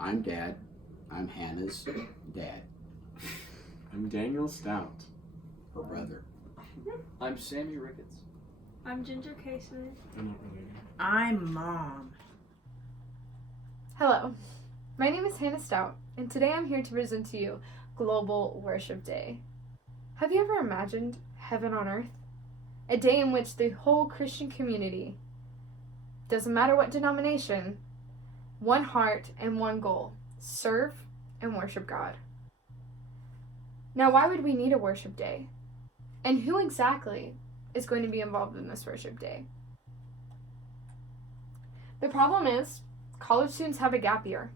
I'm Dad. I'm Hannah's dad, I'm Daniel Stout. her brother. I'm Sammy Ricketts. I'm Ginger Casey. I'm not related. I'm Mom. Hello, my name is Hannah Stout, and today I'm here to present to you Global Worship Day. Have you ever imagined heaven on earth? A day in which the whole Christian community, doesn't matter what denomination, one heart and one goal, serve and worship God. Now, why would we need a worship day? And who exactly is going to be involved in this worship day? The problem is, college students have a gap year.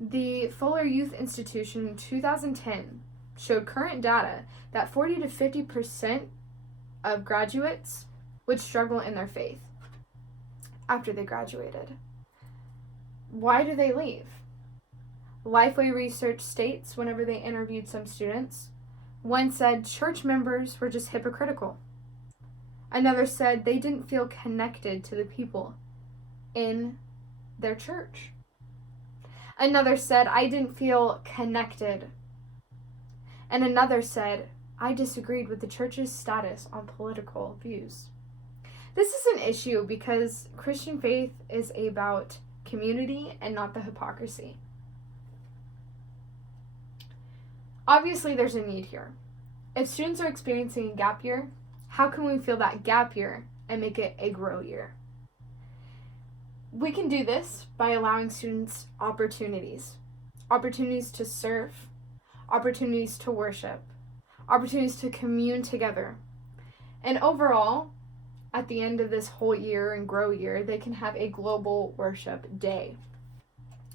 The Fuller Youth Institution in 2010 showed current data that 40 to 50% of graduates would struggle in their faith after they graduated. Why do they leave? Lifeway Research states, whenever they interviewed some students, one said church members were just hypocritical. Another said they didn't feel connected to the people in their church. Another said, I didn't feel connected. And another said, I disagreed with the church's status on political views. This is an issue because Christian faith is about community and not the hypocrisy. Obviously, there's a need here. If students are experiencing a gap year, how can we fill that gap year and make it a grow year? We can do this by allowing students opportunities to serve, opportunities to worship, opportunities to commune together. And overall, at the end of this whole year and grow year, they can have a global worship day.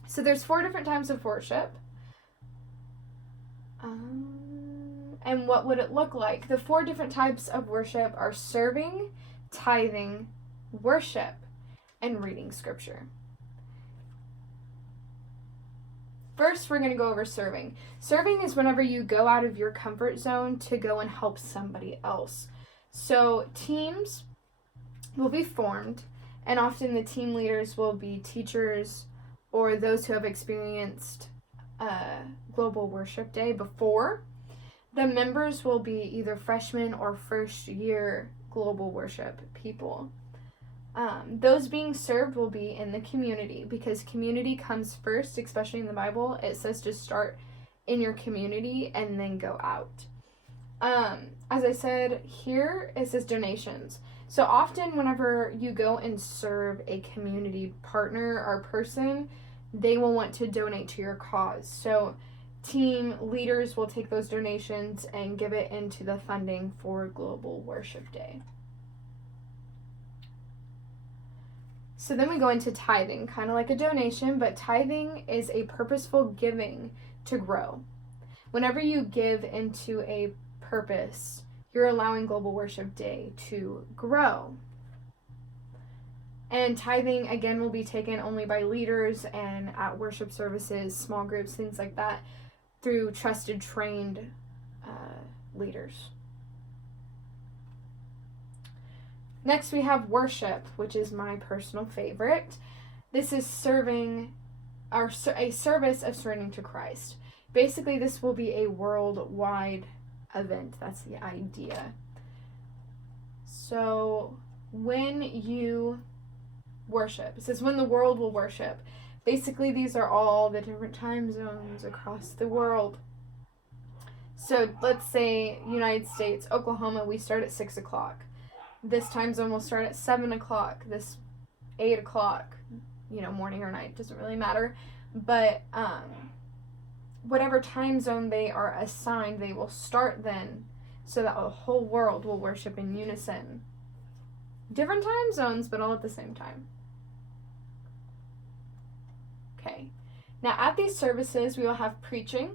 So there's 4 different types of worship. And what would it look like? The 4 different types of worship are serving, tithing, worship, and reading scripture. First, we're going to go over serving. Serving is whenever you go out of your comfort zone to go and help somebody else. So teams will be formed, and often the team leaders will be teachers or those who have experienced Global Worship Day before. The members will be either freshmen or first year Global Worship people. Those being served will be in the community, because community comes first, especially in the Bible. It says to start in your community and then go out. As I said, here it says donations. So often whenever you go and serve a community partner or person, they will want to donate to your cause. So team leaders will take those donations and give it into the funding for Global Worship Day. So then we go into tithing, kind of like a donation, but tithing is a purposeful giving to grow. Whenever you give into a purpose, you're allowing Global Worship Day to grow. And tithing, again, will be taken only by leaders and at worship services, small groups, things like that, through trusted, trained leaders. Next, we have worship, which is my personal favorite. This is serving, or a service of surrendering to Christ. Basically, this will be a worldwide event. That's the idea. So, when you worship, it says when the world will worship. Basically, these are all the different time zones across the world. So, let's say United States, Oklahoma, we start at 6 o'clock. This time zone will start at 7 o'clock, this 8 o'clock, morning or night, doesn't really matter. But whatever time zone they are assigned, they will start then, so that the whole world will worship in unison. Different time zones, but all at the same time. Okay. Now at these services, we will have preaching,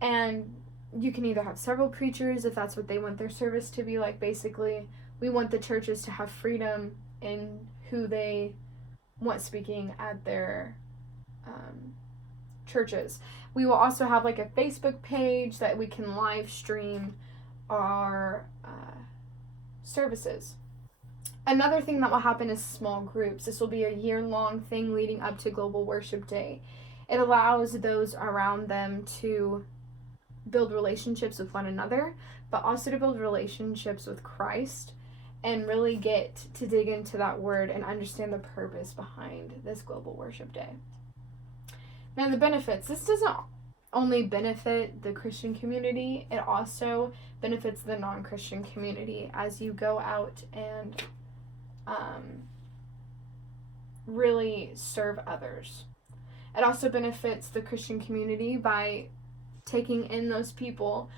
and you can either have several preachers if that's what they want their service to be like. Basically, we want the churches to have freedom in who they want speaking at their churches. We will also have like a Facebook page that we can live stream our services. Another thing that will happen is small groups. This will be a year-long thing leading up to Global Worship Day. It allows those around them to build relationships with one another, but also to build relationships with Christ and really get to dig into that word and understand the purpose behind this Global Worship Day. Now, the benefits. This doesn't only benefit the Christian community, it also benefits the non-Christian community as you go out and really serve others. It also benefits the Christian community by taking in those people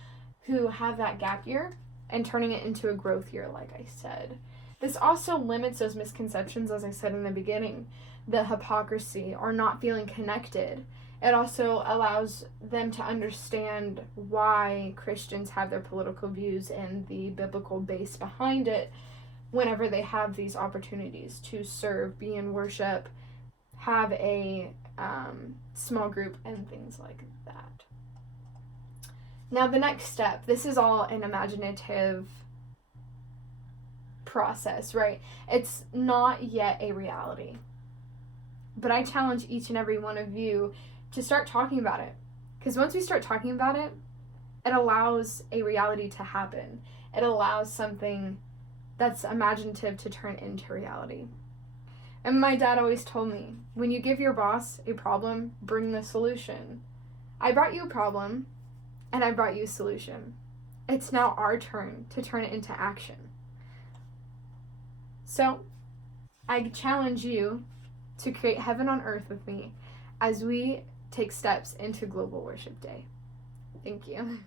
who have that gap year and turning it into a growth year, like I said. This also limits those misconceptions, as I said in the beginning, the hypocrisy or not feeling connected. It also allows them to understand why Christians have their political views and the biblical base behind it whenever they have these opportunities to serve, be in worship, have a small group, and things like that. Now, the next step, this is all an imaginative process, right? It's not yet a reality. But I challenge each and every one of you to start talking about it. Because once we start talking about it, it allows a reality to happen. It allows something that's imaginative to turn into reality. And my dad always told me, when you give your boss a problem, bring the solution. I brought you a problem, and I brought you a solution. It's now our turn to turn it into action. So, I challenge you to create heaven on earth with me as we take steps into Global Worship Day. Thank you.